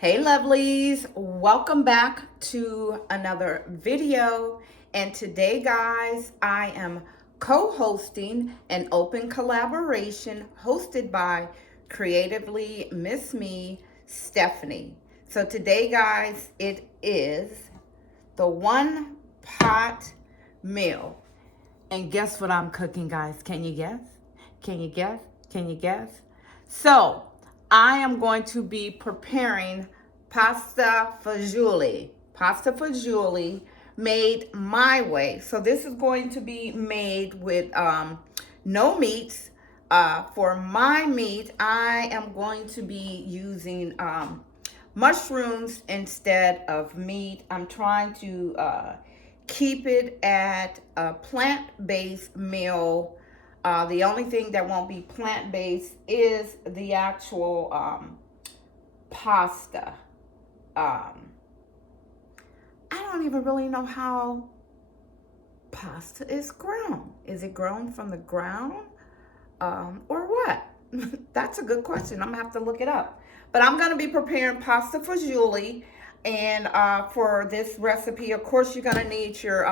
Hey lovelies, welcome back to another video. And today guys, I am co-hosting an open collaboration hosted by Creatively Miss Me, Stephanie. So today guys, it is the one pot meal. And guess what I'm cooking, guys? Can you guess? Can you guess? Can you guess? So, I am going to be preparing pasta fagioli. Pasta fagioli made my way. So, this is going to be made with no meats. For my meat, I am going to be using mushrooms instead of meat. I'm trying to keep it at a plant-based meal. The only thing that won't be plant-based is the actual pasta. I don't even really know how pasta is grown. Is it grown from the ground or what? That's a good question. I'm gonna have to look it up. But I'm gonna be preparing pasta fagioli, and for this recipe, of course, you're gonna need your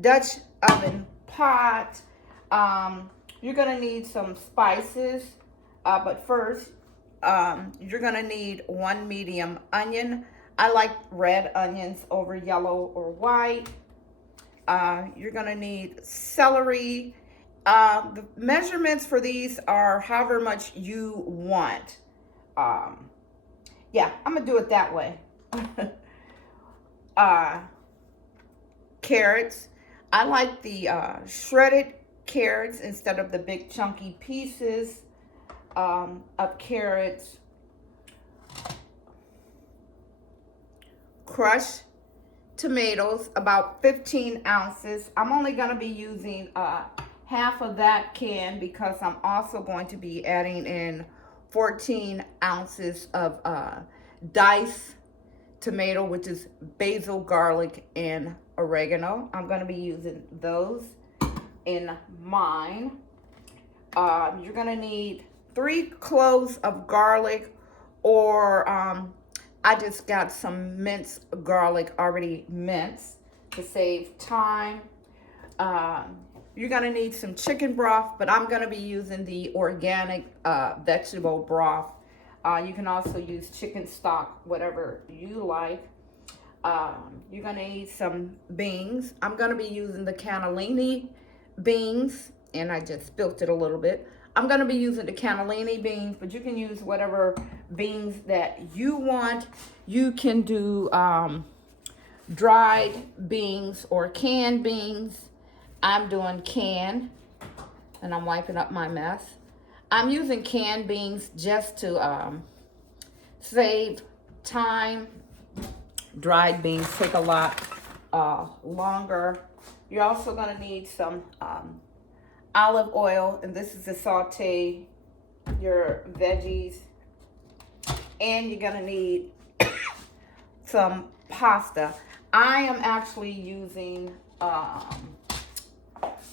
Dutch oven pot. You're gonna need some spices, but first, you're gonna need one medium onion. I like red onions over yellow or white. You're gonna need celery. The measurements for these are however much you want. Yeah, I'm gonna do it that way. uh, Carrots. I like the shredded carrots instead of the big chunky pieces of carrots. Crushed tomatoes, about 15 ounces. I'm only going to be using half of that can because I'm also going to be adding in 14 ounces of diced tomato, which is basil, garlic, and oregano. I'm going to be using those in mine. You're going to need 3 cloves of garlic, or I just got some minced garlic already minced to save time. You're gonna need some chicken broth, but I'm gonna be using the organic vegetable broth. You can also use chicken stock, whatever you like. You're gonna need some beans. I'm gonna be using the cannellini beans, and I just spilt it a little bit. I'm gonna be using the cannellini beans, but you can use whatever beans that you want. You can do dried beans or canned beans. I'm doing canned, and I'm wiping up my mess. I'm using canned beans just to save time. Dried beans take a lot longer. You're also gonna need some olive oil, and this is to saute your veggies. And you're gonna need some pasta. I am actually using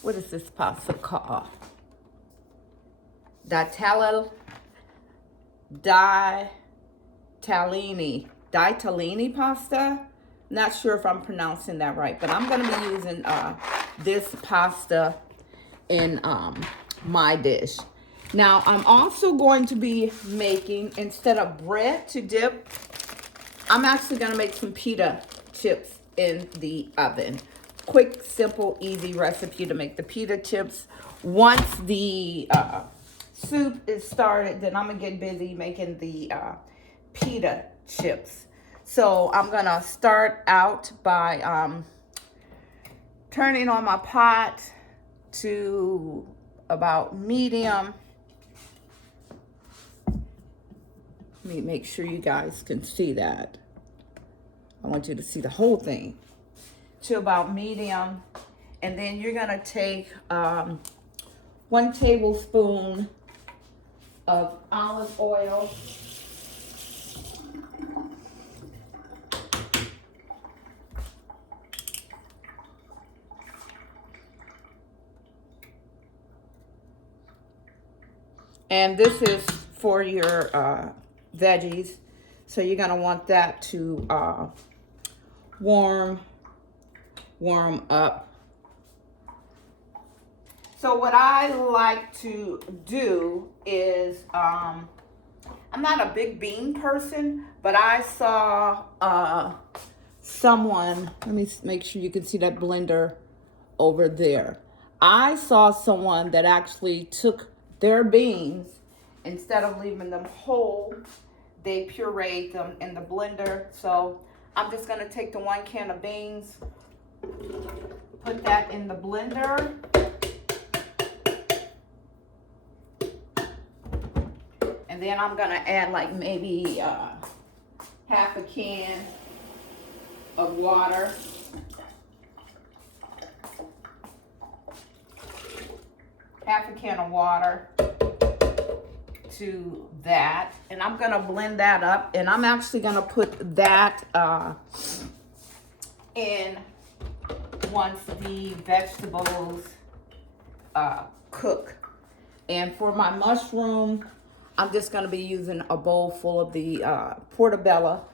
what is this pasta called? Ditalini pasta. Not sure if I'm pronouncing that right, but I'm gonna be using this pasta in my dish. Now, I'm also going to be making, instead of bread to dip, I'm actually going to make some pita chips in the oven. Quick, simple, easy recipe to make the pita chips. Once the soup is started, then I'm going to get busy making the pita chips. So I'm going to start out by turning on my pot to about medium. Let me make sure you guys can see that. I want you to see the whole thing. To about medium. And then you're going to take 1 tablespoon of olive oil. And this is for your veggies. So you're gonna want that to warm up. So what I like to do is, I'm not a big bean person, but I saw someone, let me make sure you can see that blender over there. I saw someone that actually took their beans, instead of leaving them whole, they pureed them in the blender. So I'm just gonna take the 1 can of beans, put that in the blender. And then I'm gonna add like maybe half a can of water. Half a can of water to that. And I'm gonna blend that up. And I'm actually gonna put that in once the vegetables cook. And for my mushroom, I'm just gonna be using a bowl full of the portobello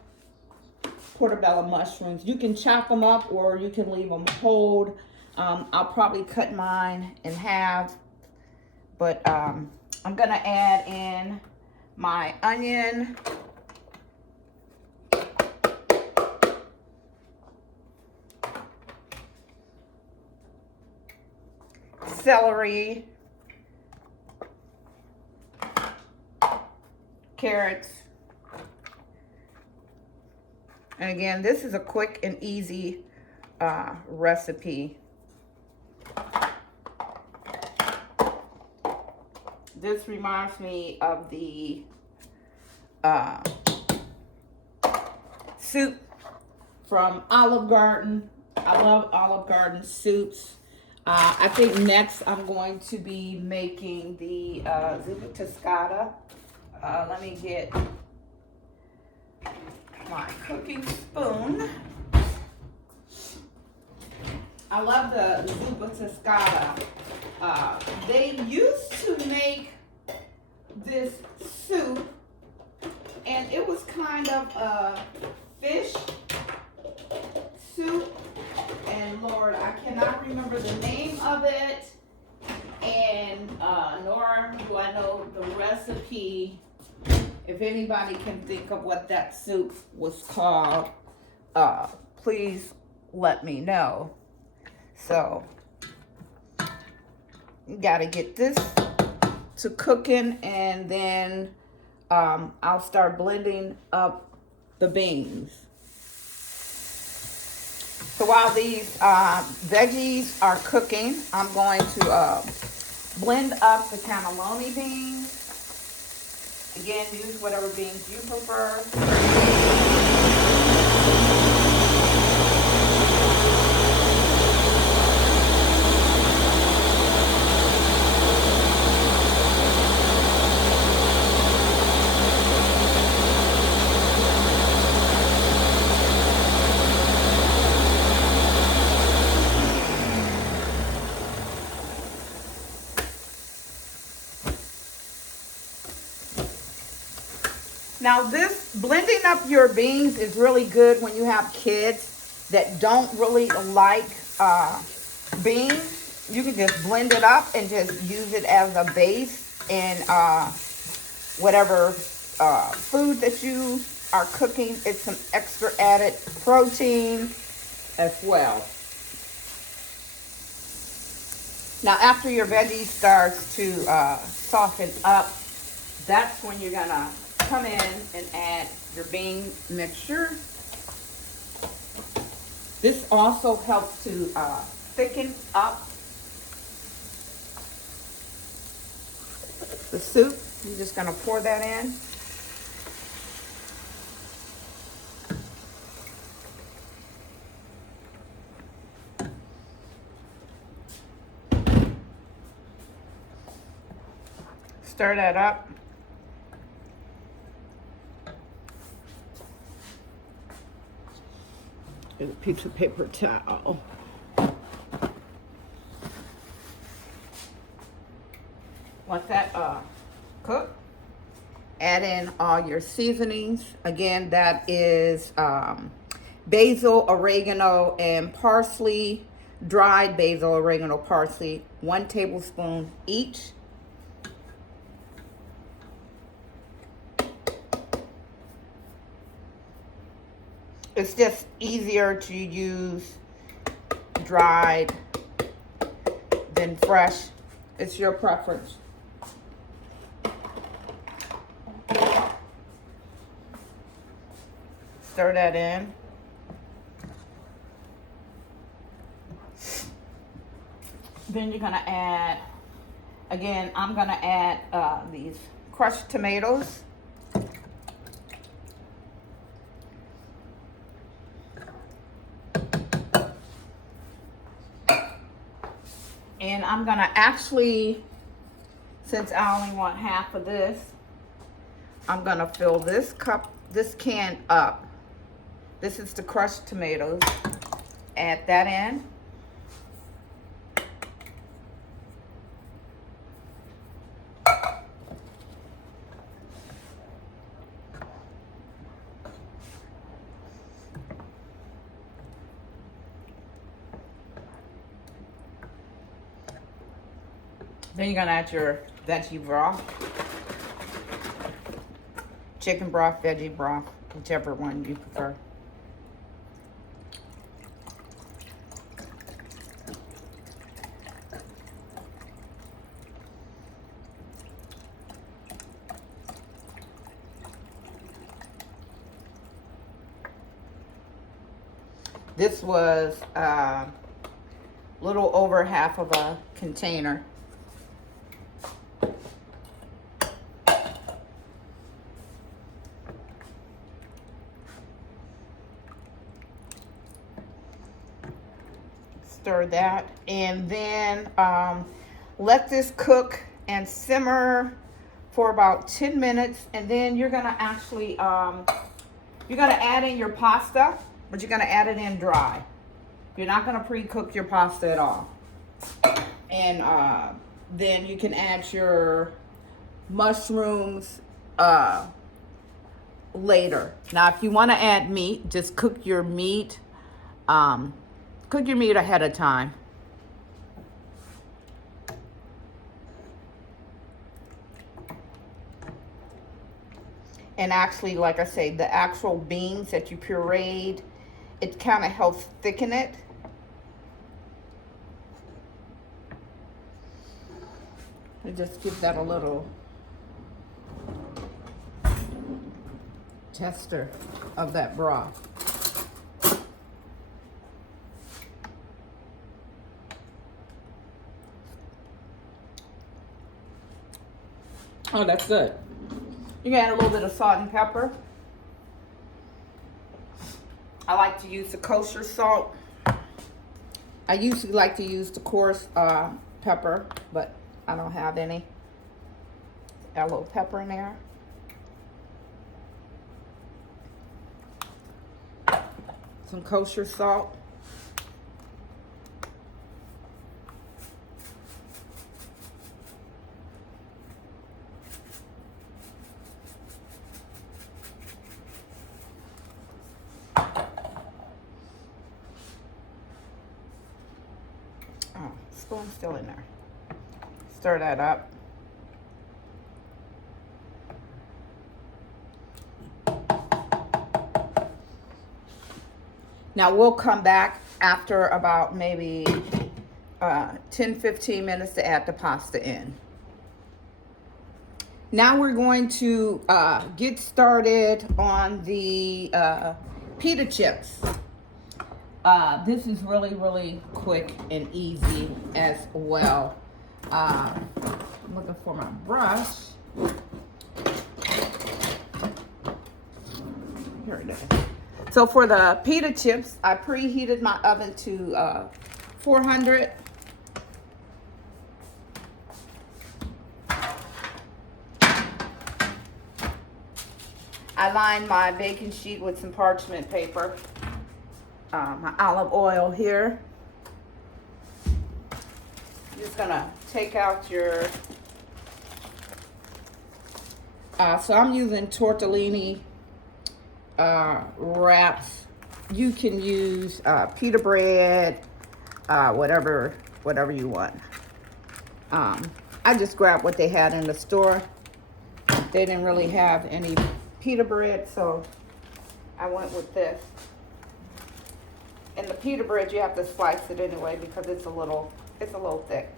mushrooms. You can chop them up or you can leave them whole. I'll probably cut mine in half, but I'm gonna add in my onion, celery, carrots. And again, this is a quick and easy recipe. This reminds me of the soup from Olive Garden. I love Olive Garden soups. I think next I'm going to be making the zuppa toscata. Let me get my cooking spoon. I love the zuppa toscata. They used to make this soup, and it was kind of a fish soup. And Lord, I cannot remember the name of it, and nor do I know the recipe. If anybody can think of what that soup was called, please let me know. So, you gotta get this to cooking, and then I'll start blending up the beans. So while these veggies are cooking, I'm going to blend up the cannelloni beans. Again, use whatever beans you prefer. Now this blending up your beans is really good when you have kids that don't really like beans. You can just blend it up and just use it as a base in whatever food that you are cooking. It's some extra added protein as well. Now after your veggie starts to soften up, that's when you're gonna come in and add your bean mixture. This also helps to thicken up the soup. You're just gonna pour that in. Stir that up. There's a piece of paper towel. Once that cook, add add in all your seasonings. Again, that is basil, oregano, and parsley, dried basil, oregano, parsley, 1 tablespoon each. It's just easier to use dried than fresh. It's your preference. Stir that in. Then you're gonna add, again, I'm gonna add these crushed tomatoes. And I'm gonna actually, since I only want half of this, I'm gonna fill this can up. This is the crushed tomatoes. Add that in. Then you're gonna add your veggie broth. Chicken broth, veggie broth, whichever one you prefer. This was a little over half of a container. Stir that, and then let this cook and simmer for about 10 minutes, and then you're gonna actually you're gonna add in your pasta, but you're gonna add it in dry. You're not gonna pre-cook your pasta at all. And then you can add your mushrooms later. Now, if you want to add meat, just cook your meat. Cook your meat ahead of time. And actually, like I say, the actual beans that you pureed, it kind of helps thicken it. I just give that a little tester of that broth. Oh, that's good. You can add a little bit of salt and pepper. I like to use the kosher salt. I usually like to use the coarse pepper, but I don't have any. Add a little pepper in there. Some kosher salt. Spoon's still in there. Stir that up. Now we'll come back after about maybe 10-15 minutes to add the pasta in. Now we're going to get started on the pita chips. This is really, really quick and easy as well. I'm looking for my brush. Here it is. So for the pita chips, I preheated my oven to 400. I lined my baking sheet with some parchment paper. My olive oil here. You're just gonna take out your So I'm using tortellini wraps. You can use pita bread, whatever you want. I just grabbed what they had in the store. They didn't really have any pita bread, so I went with this. And the pita bread, you have to slice it anyway because it's a little thick.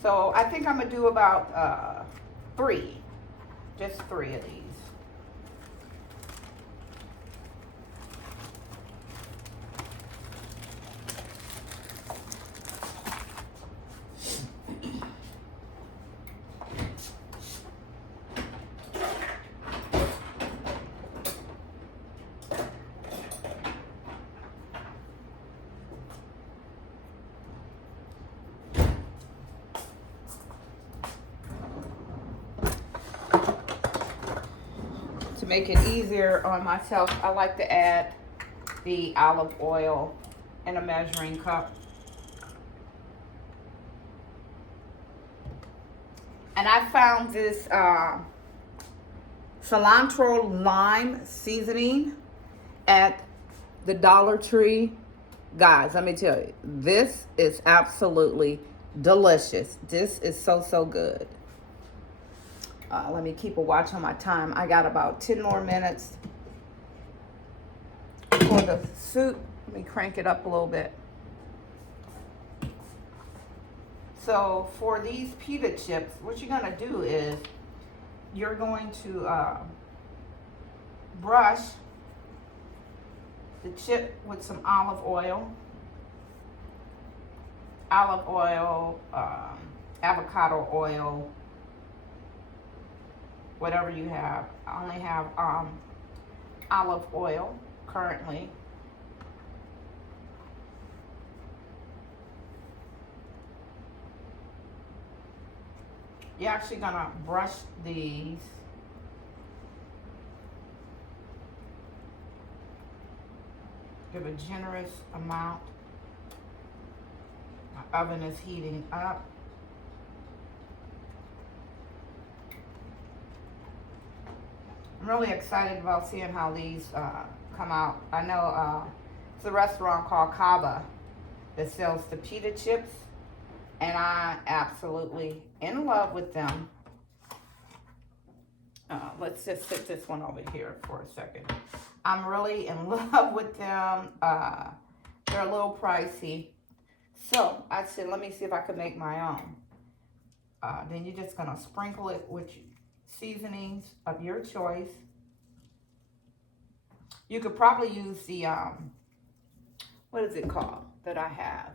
So I think I'm gonna do about 3, just 3 of these. To make it easier on myself, I like to add the olive oil in a measuring cup. And I found this cilantro lime seasoning at the Dollar Tree. Guys, let me tell you, this is absolutely delicious. This is so good. Let me keep a watch on my time. I got about 10 more minutes for the soup. Let me crank it up a little bit. So for these pita chips, what you're gonna do is you're going to brush the chip with some olive oil, avocado oil, whatever you have. I only have olive oil currently. You're actually gonna brush these. Give a generous amount. My oven is heating up. I'm really excited about seeing how these come out. I know it's a restaurant called Cava that sells the pita chips, and I'm absolutely in love with them. Let's just sit this one over here for a second. I'm really in love with them. They're a little pricey. So I said, let me see if I can make my own. Then you're just gonna sprinkle it with seasonings of your choice. You could probably use the, what is it called that I have?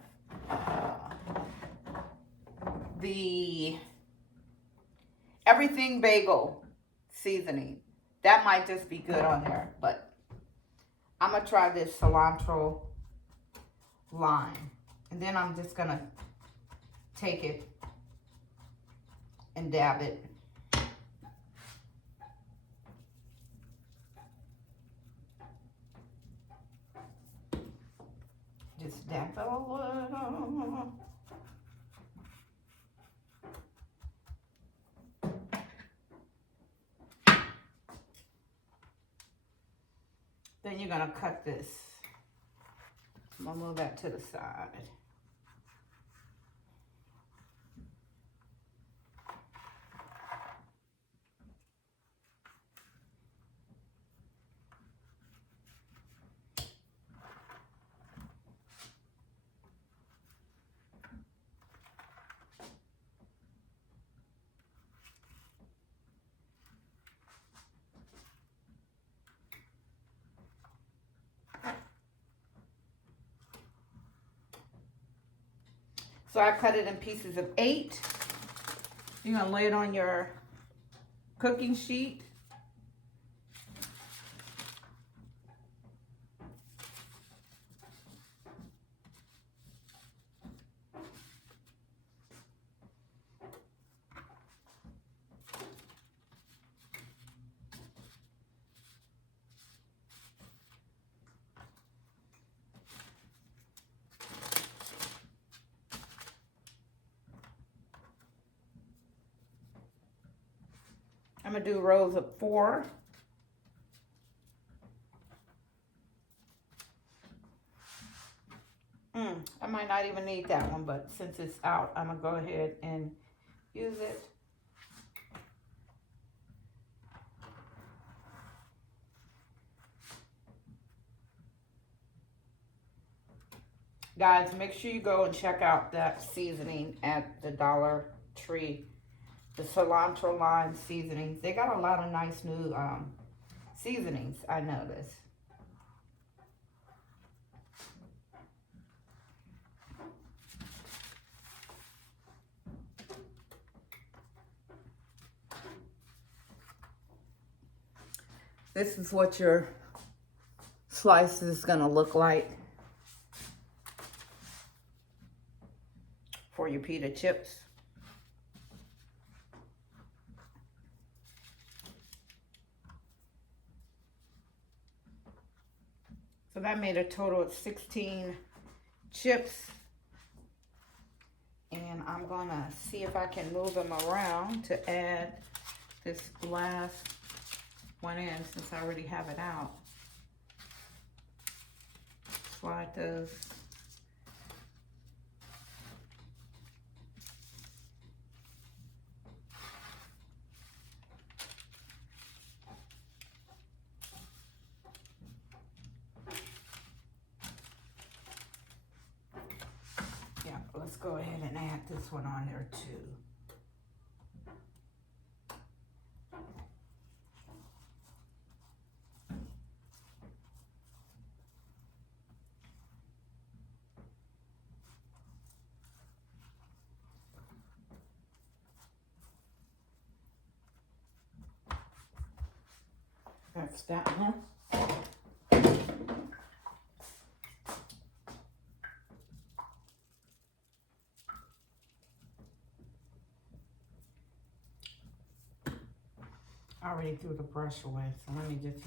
The Everything Bagel seasoning. That might just be good on there, but I'm gonna try this cilantro lime. And then I'm just gonna take it and dab it. Just dab it a little. Then you're gonna cut this. I'm gonna move that to the side. So I cut it in pieces of 8. You're gonna lay it on your cooking sheet. I'm gonna do rows of 4. I might not even need that one, but since it's out, I'm gonna go ahead and use it. Guys, make sure you go and check out that seasoning at the Dollar Tree. The cilantro lime seasonings. They got a lot of nice new seasonings, I noticed. This is what your slice is gonna look like for your pita chips. So that made a total of 16 chips. And I'm gonna see if I can move them around to add this last one in, since I already have it out. Slide those. Yeah, let's go ahead and add this one on there too. That's that one. I already threw the brush away, so let me just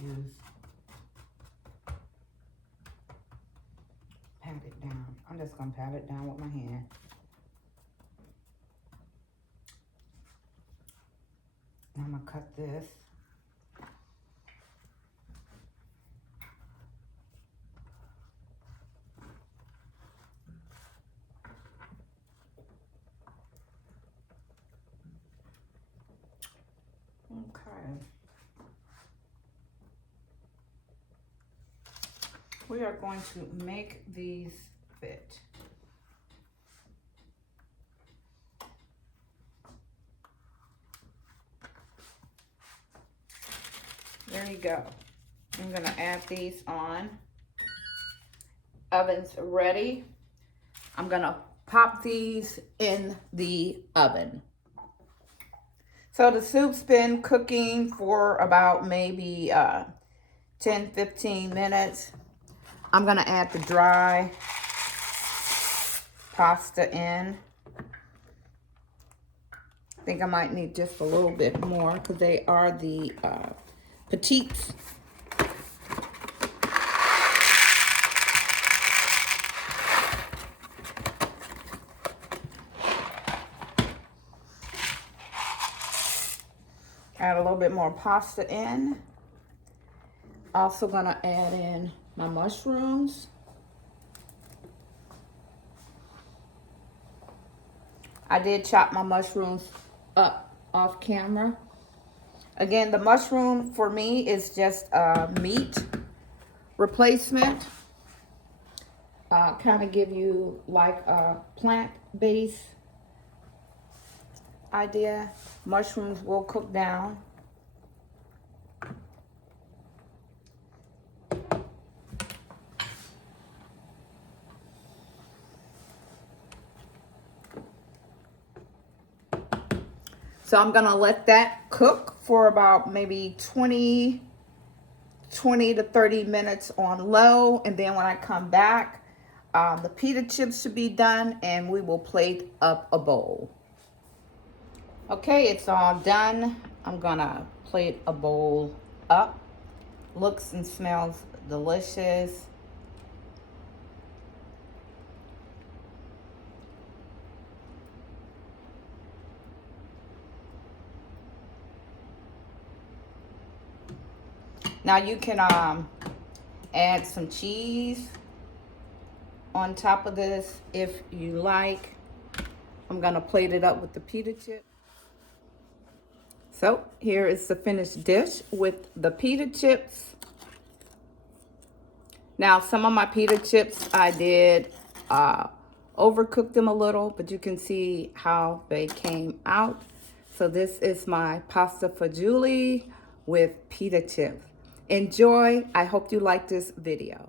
pat it down. I'm just gonna pat it down with my hand. I'm gonna cut this. Okay. We are going to make these fit. There you go. I'm gonna add these on. Oven's ready. I'm gonna pop these in the oven. So the soup's been cooking for about maybe 10-15 minutes. I'm gonna add the dry pasta in. I think I might need just a little bit more because they are the petites. Add a little bit more pasta in. Also gonna add in my mushrooms. I did chop my mushrooms up off camera. Again, the mushroom for me is just a meat replacement. Kind of give you like a plant-based idea. Mushrooms will cook down. So I'm gonna let that cook for about maybe 20 to 30 minutes on low. And then when I come back, the pita chips should be done and we will plate up a bowl. Okay, it's all done. I'm gonna plate a bowl up. Looks and smells delicious. Now you can add some cheese on top of this if you like. I'm gonna plate it up with the pita chip. So here is the finished dish with the pita chips. Now some of my pita chips I did overcook them a little, but you can see how they came out. So this is my pasta fagioli with pita chips. Enjoy. I hope you like this video.